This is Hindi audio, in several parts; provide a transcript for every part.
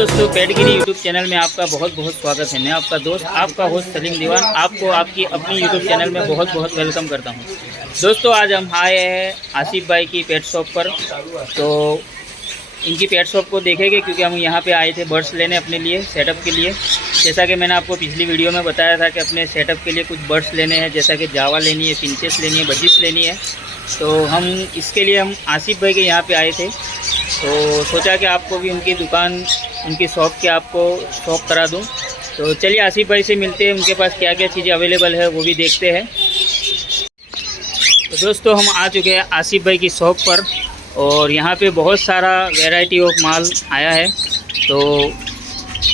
दोस्तों, पेटगिरी यूट्यूब चैनल में आपका बहुत बहुत स्वागत है। मैं आपका दोस्त, आपका होस्ट सलीम दीवान, आपको आपकी अपनी यूट्यूब चैनल में बहुत बहुत वेलकम करता हूं। दोस्तों, आज हम आए हैं आसिफ भाई की पेट शॉप पर। तो इनकी पेट शॉप को देखेंगे क्योंकि हम यहाँ पे आए थे बर्ड्स लेने अपने लिए, सेटअप के लिए। जैसा कि मैंने आपको पिछली वीडियो में बताया था कि अपने सेटअप के लिए कुछ बर्ड्स लेने हैं, जैसा कि जावा लेनी है, फिंचेस लेनी है, बजिस लेनी है। तो हम इसके लिए हम आसिफ भाई के यहाँ पे आए थे। तो सोचा कि आपको भी उनकी दुकान, उनकी शॉप के आपको शॉप करा दूं। तो चलिए आसिफ भाई से मिलते हैं, उनके पास क्या क्या चीज़ें अवेलेबल है वो भी देखते हैं। तो दोस्तों, हम आ चुके हैं आसिफ भाई की शॉप पर और यहाँ पे बहुत सारा वैरायटी ऑफ माल आया है। तो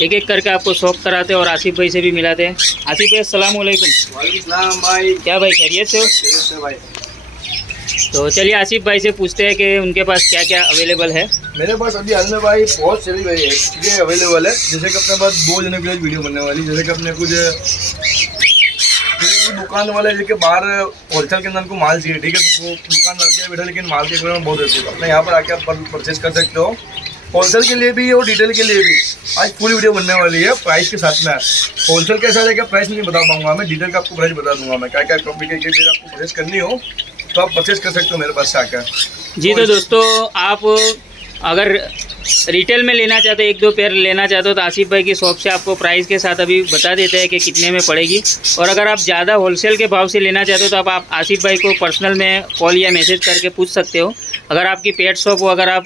एक एक करके आपको शॉप कराते हैं और आसिफ भाई से भी मिलाते हैं। आसिफ भाई, अस्सलाम वालेकुम। वालेकुम सलाम भाई। क्या भाई, खैरियत से हो? खैरियत से भाई। तो चलिए आसिफ भाई से पूछते हैं कि उनके पास क्या क्या अवेलेबल है। मेरे पास अभी हाल में भाई बहुत सारी चीज़ें अवेलेबल है। जैसे कि अपने पास 2 जनों के लिए वीडियो बनने वाली, जैसे कि अपने कुछ दुकान वाले जैसे बाहर होलसेल के अंदर को माल चाहिए, ठीक है, तो वो दुकान लग गया बैठा, लेकिन माल के में बहुत रहती है। अपने यहाँ पर आके आप परचेज कर सकते हो, होलसेल के लिए भी और डिटेल के लिए भी। आज पूरी वीडियो बनने वाली है प्राइस के साथ में। होलसेल कैसा रहेगा प्राइस नहीं बता पाऊंगा, मैं डिटेल का आपको प्राइस बता दूंगा। मैं क्या क्या डिटेल आपको परचेज करनी हो तो आप परचेज कर सकते हो मेरे पास से आकर। जी, तो दोस्तों, आप अगर रिटेल में लेना चाहते हो, 1-2 पेयर लेना चाहते हो, तो आसिफ भाई की शॉप से आपको प्राइस के साथ अभी बता देते हैं कि कितने में पड़ेगी। और अगर आप ज़्यादा होलसेल के भाव से लेना चाहते हो तो आप आसिफ भाई को पर्सनल में कॉल या मैसेज करके पूछ सकते हो। अगर आपकी पेट शॉप हो, अगर आप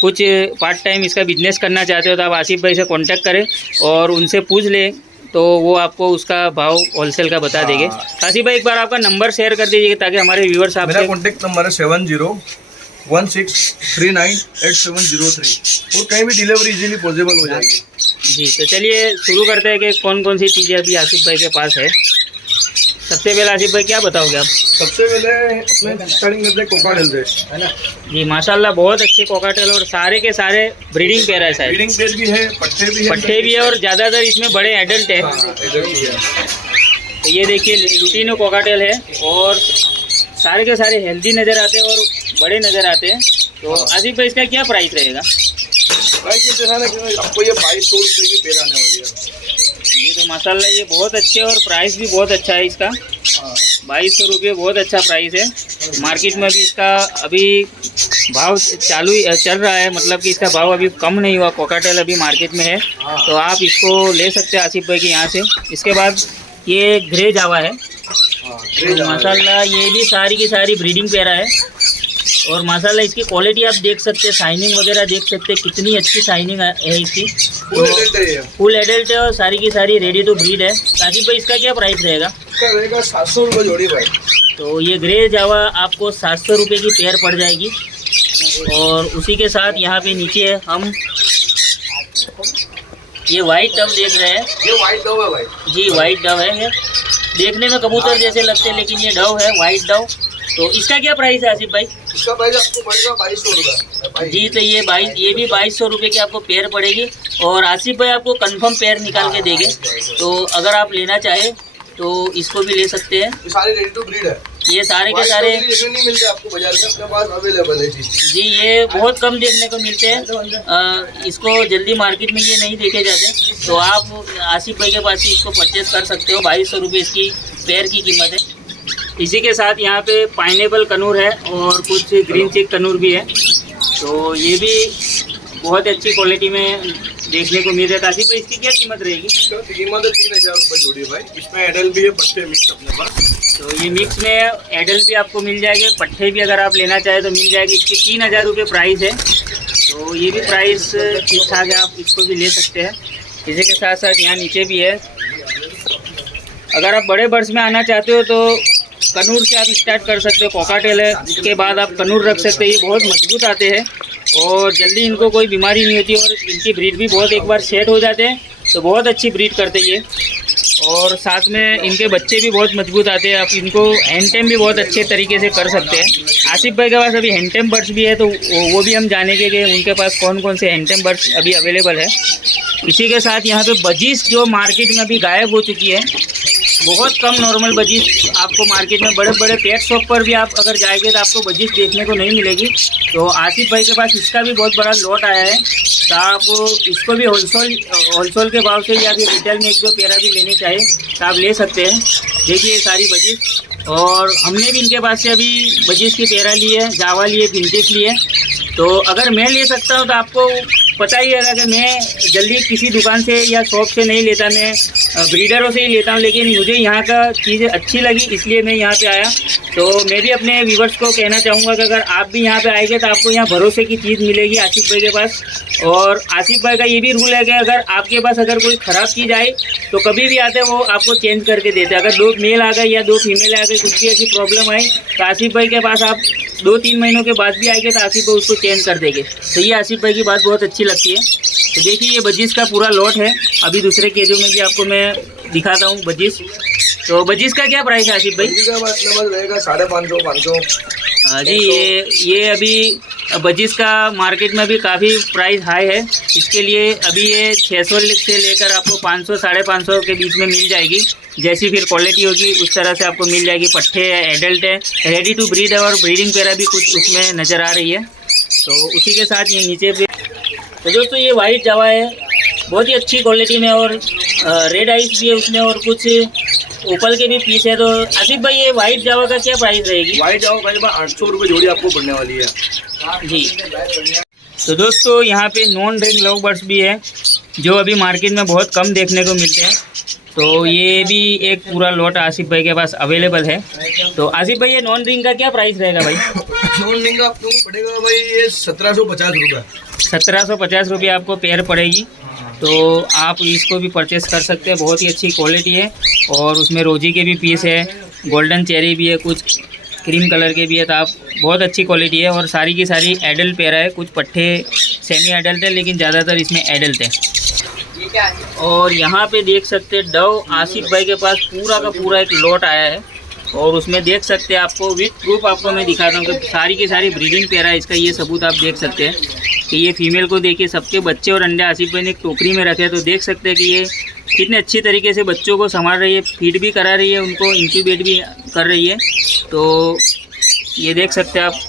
कुछ पार्ट टाइम इसका बिजनेस करना चाहते हो, तो आप आसिफ भाई से कॉन्टैक्ट करें और उनसे पूछ लें, तो वो आपको उसका भाव होलसेल का बता देंगे। आसिफ भाई, एक बार आपका नंबर शेयर कर दीजिए ताकि हमारे व्यूअर्स आपसे। मेरा कॉन्टैक्ट नंबर है 7016398703 और कहीं भी डिलीवरी इजीली पॉसिबल हो जाएगी। जी, तो चलिए शुरू करते हैं कि कौन कौन सी चीज़ें अभी आसिफ भाई के पास है। सबसे पहले आसिफ भाई क्या बताओगे आप? सबसे पहले अपने स्टार्टिंग करते हैं कोकाटेल से, है ना जी, माशाल्लाह बहुत अच्छे कोकाटेल और सारे के सारे ब्रीडिंग पेयर है। शायद ब्रीडिंग पेयर भी है, पट्टे भी है और ज़्यादातर इसमें बड़े एडल्ट है। तो ये देखिए लुटिनो कोकाटेल है और सारे के सारे हेल्दी नज़र आते हैं और बड़े नज़र आते हैं। तो आसिफ भाई, इसका क्या प्राइस रहेगा? प्राइस में देखा ना कि आपको ये 2200 रुपये की पेयर आने वाली है। ये तो माशाल्लाह ये बहुत अच्छे और प्राइस भी बहुत अच्छा है इसका। 2200 रुपये बहुत अच्छा प्राइस है। मार्केट में भी इसका अभी भाव चल रहा है, मतलब कि इसका भाव अभी कम नहीं हुआ। कोकाटेल अभी मार्केट में है, तो आप इसको ले सकते हैं आसिफ भाई के यहाँ से। इसके बाद ये ग्रे जावा है। माशाल्लाह ये भी सारी की सारी ब्रीडिंग पेरा है और माशाल्लाह इसकी क्वालिटी आप देख सकते हैं, शाइनिंग वगैरह देख सकते हैं, कितनी अच्छी शाइनिंग है इसकी। फुल एडल्ट है और सारी की सारी रेडी टू ब्रीड है। आसिफ भाई, इसका क्या प्राइस रहेगा? इसका रहेगा 700 रुपये जोड़ी भाई। तो ये ग्रे जावा आपको 700 रुपये की पेयर पड़ जाएगी। और उसी के साथ यहाँ पे नीचे हम ये वाइट डव देख रहे हैं। ये वाइट डव है भाई। जी, वाइट डव है। ये देखने में कबूतर जैसे लगते हैं, लेकिन ये डव है, वाइट डव। तो इसका क्या प्राइस है आसिफ भाई? इसका प्राइस आपको पड़ेगा 2200 रुपये। जी, तो ये 2200 रुपये की आपको पेयर पड़ेगी और आसिफ भाई आपको कंफर्म पेयर निकाल के देंगे। तो अगर आप लेना चाहें तो इसको भी ले सकते हैं। ये सारे रेडी टू ब्रीड है। ये सारे के सारे नहीं मिलते आपको बाजार में, अपने पास अवेलेबल है। जी, ये बहुत कम देखने को मिलते हैं। इसको जल्दी मार्केट में ये नहीं देखे जाते, तो आप आसिफ भाई के पास ही इसको परचेज कर सकते हो। 2200 रुपये इसकी पेयर की कीमत है। इसी के साथ यहाँ पे पाइनएप्पल कनूर है और कुछ ग्रीन चिक कनूर भी है। तो ये भी बहुत अच्छी क्वालिटी में देखने को मिल रहा है। आसिफ भाई, इसकी क्या कीमत रहेगी? कीमत है 3000 रुपये जोड़ी भाई। इसमें एडल भी है, पट्टे मिक्स अपने पास। तो ये मिक्स में एडल्ट भी आपको मिल जाएंगे, पट्टे भी अगर आप लेना चाहें तो मिल जाएगी। इसकी 3000 रुपये प्राइस है। तो ये भी प्राइस ठीक ठाक है, आप इसको भी ले सकते हैं। इसी के साथ साथ यहाँ नीचे भी है। अगर आप बड़े बर्ड्स में आना चाहते हो तो कनूर से आप स्टार्ट कर सकते हो। कोकाटेल है, उसके बाद आप कनूर रख सकते हैं। ये बहुत मजबूत आते हैं और जल्दी इनको कोई बीमारी नहीं होती और इनकी ब्रीड भी बहुत, एक बार सेट हो जाते हैं तो बहुत अच्छी ब्रीड करते हैं ये। और साथ में इनके बच्चे भी बहुत मजबूत आते हैं। आप इनको हैंडटेम भी बहुत अच्छे तरीके से कर सकते हैं। आसिफ भाई के पास अभी हैंडटेम बर्ड्स भी है, तो वो भी हम जानेंगे कि उनके पास कौन कौन से हैंडटेम बर्ड्स अभी अवेलेबल है। इसी के साथ यहाँ पे बजीस जो मार्केट में अभी गायब हो चुकी है, बहुत कम नॉर्मल बजीज आपको मार्केट में, बड़े बड़े पेट शॉप पर भी आप अगर जाएंगे तो आपको बजीज देखने को नहीं मिलेगी। तो आसिफ भाई के पास इसका भी बहुत बड़ा लॉट आया है, तो आप इसको भी होलसेल के भाव से या फिर रिटेल में एक दो पेरा भी लेने चाहे तो आप ले सकते हैं। देखिए सारी बजीज, और हमने भी इनके पास से अभी बजीज की पेरा ली है, जावा लिए, फिंचेस लिए। तो अगर मैं ले सकता हूँ तो आपको पता ही है कि मैं जल्दी किसी दुकान से या शॉप से नहीं लेता, मैं ब्रीडरों से ही लेता हूँ। लेकिन मुझे यहाँ का चीज़ें अच्छी लगी इसलिए मैं यहाँ पे आया। तो मैं भी अपने व्यूवर्स को कहना चाहूँगा कि अगर आप भी यहाँ पे आएंगे तो आपको यहाँ भरोसे की चीज़ मिलेगी आसिफ भाई के पास। और आसिफ भाई का ये भी रूल है कि अगर आपके पास अगर कोई ख़राब चीज़ आए तो कभी भी आते वो आपको चेंज करके देते। अगर 2 मेल आ गए या 2 फीमेल आ गए, कुछ भी ऐसी प्रॉब्लम आई तो आसिफ भाई के पास आप 2-3 महीनों के बाद भी आएंगे तो आसिफ भाई उसको चेंज कर देंगे। तो ये आसिफ भाई की बात बहुत अच्छी लगती है। तो देखिए ये बजीज का पूरा लॉट है। अभी दूसरे केजों में भी आपको मैं दिखाता हूँ बजीज। तो बजीज का क्या प्राइस है आसिफ भाई? बजीज का मतलब रहेगा 550 हाँ जी, ये अभी बजीज का मार्केट में भी काफ़ी प्राइस हाई है। इसके लिए अभी ये 600 से लेकर आपको 500-550 के बीच में मिल जाएगी। जैसी फिर क्वालिटी होगी उस तरह से आपको मिल जाएगी। पट्ठे है, एडल्ट है, रेडी टू ब्रीड है, और ब्रीडिंग पेरा भी कुछ उसमें नज़र आ रही है। तो उसी के साथ ये नीचे भी, तो दोस्तों ये वाइट जावा है, बहुत ही अच्छी क्वालिटी में, और रेड आइस भी है उसमें, और कुछ ओपल के भी पीस है। तो आसिफ भाई ये वाइट जावा का क्या प्राइस रहेगी? वाइट जावा करीब 800 रुपये जोड़ी आपको पड़ने वाली है जी। तो दोस्तों यहाँ पे नॉन रिंग लव बर्ड्स भी है जो अभी मार्केट में बहुत कम देखने को मिलते हैं। तो ये भी एक पूरा लॉट आसिफ भाई के पास अवेलेबल है। तो आसिफ भाई ये नॉन रिंग का क्या प्राइस रहेगा भाई? नॉन रिंग का आपको पड़ेगा भाई ये 1750 रुपये। 1750 रुपये आपको पेयर पड़ेगी। तो आप इसको भी परचेस कर सकते हैं, बहुत ही अच्छी क्वालिटी है। और उसमें रोजी के भी पीस है, गोल्डन चेरी भी है, कुछ क्रीम कलर के भी है। तो आप बहुत अच्छी क्वालिटी है, और सारी की सारी एडल्ट पेरा है। कुछ पट्ठे सेमी एडल्ट है लेकिन ज़्यादातर इसमें एडल्ट है। और यहाँ पे देख सकते हैं डव आसिफ भाई के पास पूरा का पूरा एक लॉट आया है, और उसमें देख सकते हैं आपको विथ प्रूफ आपको मैं दिखाता हूँ कि सारी की सारी ब्रीडिंग पेरा है। इसका ये सबूत आप देख सकते हैं कि ये फीमेल को देखिए, सबके बच्चे और अंडे आसिफ भाई ने एक टोकरी में रखे हैं। तो देख सकते हैं कि ये कितने अच्छी तरीके से बच्चों को संभाल रही है, फीड भी करा रही है, उनको इंक्यूबेट भी कर रही है। तो ये देख सकते हैं आप,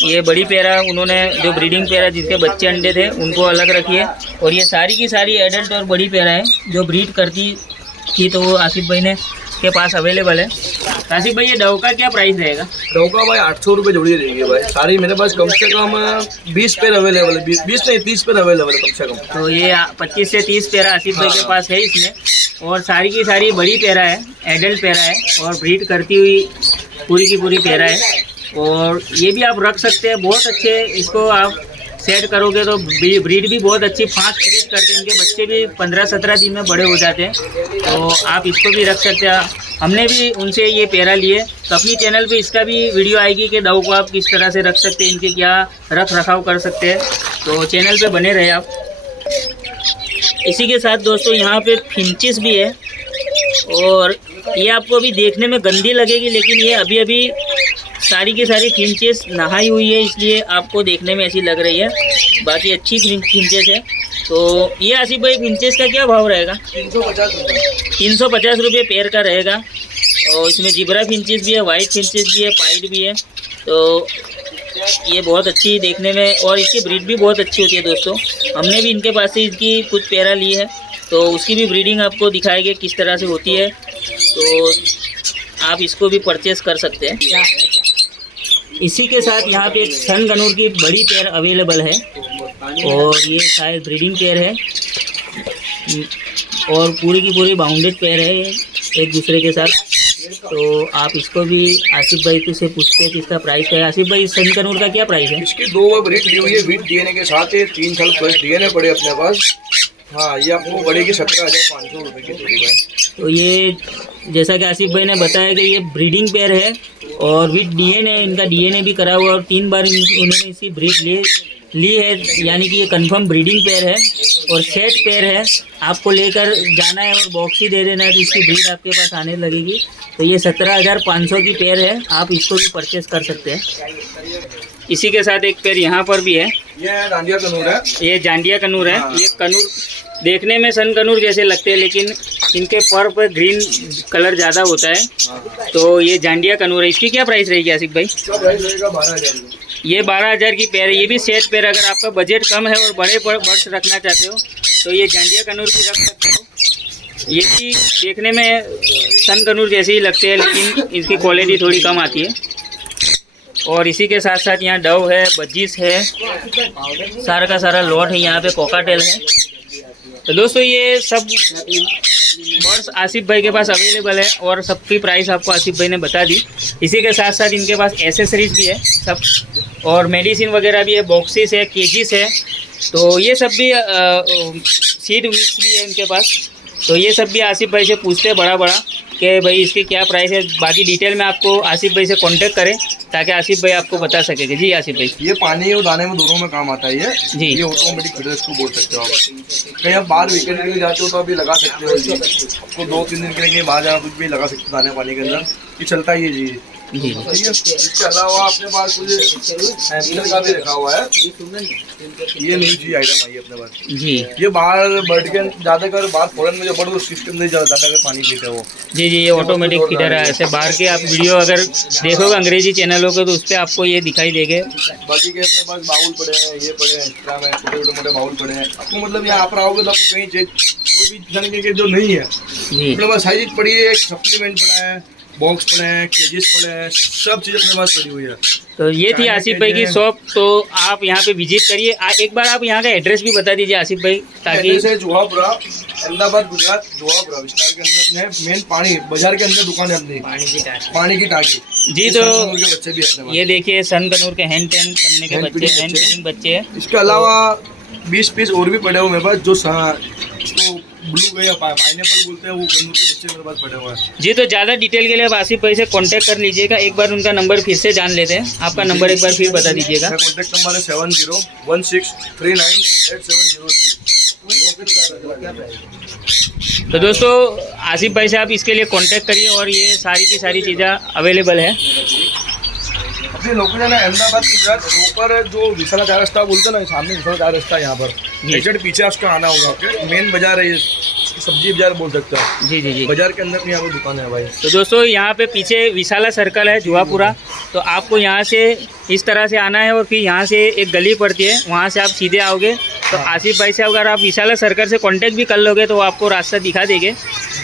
ये बड़ी पेरा उन्होंने जो ब्रीडिंग पेरा जिसके बच्चे अंडे थे उनको अलग रखी है, और ये सारी की सारी एडल्ट और बड़ी पेरा है जो ब्रीड करती थी। तो वो आसिफ भाई ने के पास अवेलेबल है। आसिफ भाई ये डव का क्या प्राइस रहेगा? डव का भाई 800 रुपये जोड़ी रहेगी भाई। सारी मेरे पास कम से कम 20 पेयर अवेलेबल है, 20 नहीं 30 पेयर अवेलेबल है कम से कम। तो ये 25 से 30 पेरा आसिफ भाई के पास है इसमें, और सारी की सारी बड़ी पेरा है, एडल्ट पेरा है, और ब्रीड करती हुई पूरी की पूरी पेरा है। और ये भी आप रख सकते हैं, बहुत अच्छे इसको आप सेट करोगे तो ब्रीड भी बहुत अच्छी फास्ट ब्रीड करते हैं। इनके बच्चे भी 15-17 दिन में बड़े हो जाते हैं। तो आप इसको भी रख सकते हैं। हमने भी उनसे ये पेरा लिए, तो अपनी चैनल पे इसका भी वीडियो आएगी कि डव को आप किस तरह से रख सकते हैं, इनके क्या रख रखाव कर सकते हैं। तो चैनल पे बने रहे आप। इसी के साथ दोस्तों यहाँ पे फिंचेस भी है, और ये आपको अभी देखने में गंदी लगेगी लेकिन ये अभी अभी सारी की सारी फिंचेस नहाई हुई है, इसलिए आपको देखने में ऐसी लग रही है। बाकी अच्छी फिंचेस है। तो ये आसिफ भाई फिंचेस का क्या भाव रहेगा? 350 रुपये पेयर का रहेगा। और इसमें जिब्रा फिंचेस भी है, वाइट फिंचेस भी है, पाइड भी है। तो ये बहुत अच्छी देखने में, और इसकी ब्रीड भी बहुत अच्छी होती है दोस्तों। हमने भी इनके पास से इसकी कुछ पेरा ली है, तो उसकी भी ब्रीडिंग आपको दिखाएंगे किस तरह से होती है। तो आप इसको भी परचेस कर सकते हैं। इसी के साथ यहाँ पे एक सन गनूर की बड़ी पेयर अवेलेबल है, और ये शायद ब्रीडिंग पेयर है, और पूरी की पूरी बाउंडेड पेयर है एक दूसरे के साथ। तो आप इसको भी आसिफ भाई से पूछते हैं कि इसका प्राइस क्या है। आसिफ भाई सन गनूर का क्या प्राइस है? इसकी 2 ब्रीड ली हुई है विद डीएनए के साथ, 3 साल प्लस डीएनए पड़े अपने पास। हाँ, ये आपको पड़ेगी 17,500 रुपये की जोड़ी भाई। तो ये जैसा कि आसिफ भाई ने बताया कि ये ब्रीडिंग पेयर है, और विद डीएनए, इनका डीएनए भी करा हुआ, और 3 बार उन्होंने इसकी ब्रीड ली है, यानी कि ये कंफर्म ब्रीडिंग पेयर है और सेट पेयर है। आपको लेकर जाना है और बॉक्स ही दे देना है तो इसकी ब्रीड आपके पास आने लगेगी। तो ये 17,500 की पेयर है, आप इसको भी परचेस कर सकते हैं। इसी के साथ एक पेयर यहाँ पर भी है, ये जांडिया कनूर है। ये जांडिया कनूर है। ये कनूर देखने में सन कनूर जैसे लगते हैं, लेकिन इनके पर ग्रीन कलर ज़्यादा होता है। तो ये जांडिया कनूर है, इसकी क्या प्राइस रहेगी आसिफ भाई? इसका प्राइस रहेगा 12,000। ये 12,000 की पेयर है। ये भी सेट पेयर, अगर आपका बजट कम है और बड़े बर्ड्स रखना चाहते हो तो ये जांडिया कनूर की रख सकते हो। ये भी देखने में सन कनूर जैसे ही लगते हैं, लेकिन इसकी क्वालिटी थोड़ी कम आती है। और इसी के साथ साथ यहाँ डव है, बजीस है, सारा का सारा लॉट है। यहाँ पे कोकाटेल है। तो दोस्तों ये सब बर्ड्स आसिफ भाई के पास अवेलेबल है और सबकी प्राइस आपको आसिफ भाई ने बता दी। इसी के साथ साथ इनके पास एसेसरीज भी है सब, और मेडिसिन वगैरह भी है, बॉक्सेस है, केजीस है। तो ये सब भी सीड मिक्स भी है इनके पास। तो ये सब भी आसिफ भाई से पूछते हैं बड़ा कि भाई इसकी क्या प्राइस है। बाकी डिटेल में आपको आसिफ भाई से कांटेक्ट करें ताकि आसिफ भाई आपको बता सकेंगे। जी आसिफ भाई, ये पानी और दाने में दोनों में काम आता है ये जी। ये ऑटोमेटिक फीडर इसको बोल सकते हो आप। कहीं आप बाहर वीकेंड के लिए जाते हो तो अभी लगा सकते हो जी। आपको 2-3 दिन के लिए कहीं बाहर जाना कुछ भी लगा सकते हो दाने पानी के अंदर, ये चलता ही है जी। जी इसके अलावा अपने पास कुछ हैम्पस्टर का भी रखा हुआ है। ये न्यू चीज आइटम आई है अपने पास जी ये बाहर बर्ड के ज़्यादातर बाहर फॉरेन में जो बर्ड उस सिस्टम में ज़्यादातर पानी पीते हैं वो। जी ये ऑटोमेटिक फीडर है। ऐसे बाहर के आप वीडियो अगर देखोगे अंग्रेजी चैनलों के तो उस पर आपको ये दिखाई देंगे। बाकी के अपने पास बाउल पड़े हैं, ये पड़े हैं, एक्स्ट्रा में छोटे मोटे बाउल पड़े हैं। आपको मतलब यहाँ पर आओगे तो आपको कहीं चीज कोई भी तरीके के जो नहीं है जी। अपने पास सारी चीज पड़ी है। एक सप्लीमेंट पड़ा है, बॉक्स पड़े हैं, केजेस पड़े हैं, सब चीज़ अपने पास पड़ी हुई है। तो ये थी आसिफ भाई की शॉप। तो आप यहाँ पे विजिट करिए। एक बार आप यहाँ का एड्रेस भी बता दीजिए आसिफ भाई, ताकि एड्रेस है जुहापुरा, अहमदाबाद, गुजरात। जुहापुरा विस्तार के अंदर अपने मेन पानी बाजार के अंदर दुकान है अपनी, पानी की टाकी जी। तो के बच्चे भी है। ये देखिए सन कनूर के हैंड टेन करने के बच्चे, हैंड फिटिंग बच्चे हैं। इसके अलावा 20 पीस और भी पड़े हुए मेरे पास, जो ब्लू गए पाइनएप्पल बोलते हैं, वो कनूर के बच्चे मेरे पास पड़े हुए हैं जी। तो ज़्यादा डिटेल के लिए आप आसिफ भाई से कांटेक्ट कर लीजिएगा। एक बार उनका नंबर फिर से जान लेते हैं। आपका नंबर एक बार फिर बता दीजिएगा। मेरा कॉन्टैक्ट नंबर है 7016398703। तो दोस्तों आसिफ भाई से आप इसके लिए कांटेक्ट करिए और ये सारी की सारी चीज़ें अवेलेबल है। अपनी लोकेशन है अहमदाबाद, गुजरात। ऊपर जो विशाला चार रास्ता बोलते हैं ना, सामने विशाला चार रास्ता है, यहाँ पर एग्जैक्ट पीछे उसका आना होगा। आपके मेन बाजार है ये, सब्जी बाजार बोल सकते हो। जी जी जी। बाजार के अंदर यहाँ पर दुकान है भाई। तो दोस्तों यहाँ पे पीछे विशाला सर्कल है, जुहापुरा। तो आपको यहाँ से इस तरह से आना है और फिर यहाँ से एक गली पड़ती है, वहाँ से आप सीधे आओगे तो आसिफ भाई से अगर आप विशाला सर्कल से कांटेक्ट भी कर लोगे तो वो आपको रास्ता दिखा देंगे।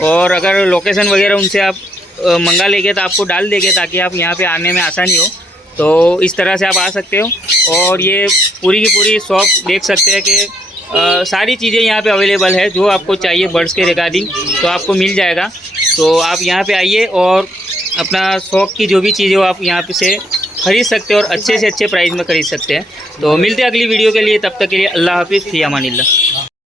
और अगर लोकेशन वगैरह उनसे आप मंगा लेंगे तो आपको डाल देंगे ताकि आप यहाँ पे आने में आसानी हो। तो इस तरह से आप आ सकते हो। और ये पूरी की पूरी शॉप देख सकते हैं कि सारी चीज़ें यहाँ पे अवेलेबल है। जो आपको चाहिए बर्ड्स के रिगार्डिंग तो आपको मिल जाएगा। तो आप यहाँ पे आइए और अपना शौक की जो भी चीज़ें हो आप यहाँ पे से ख़रीद सकते हो और अच्छे से अच्छे प्राइस में ख़रीद सकते हैं। तो मिलते हैं अगली वीडियो के लिए, तब तक के लिए अल्लाह हाफिज़, फ़ी अमानिल्लाह।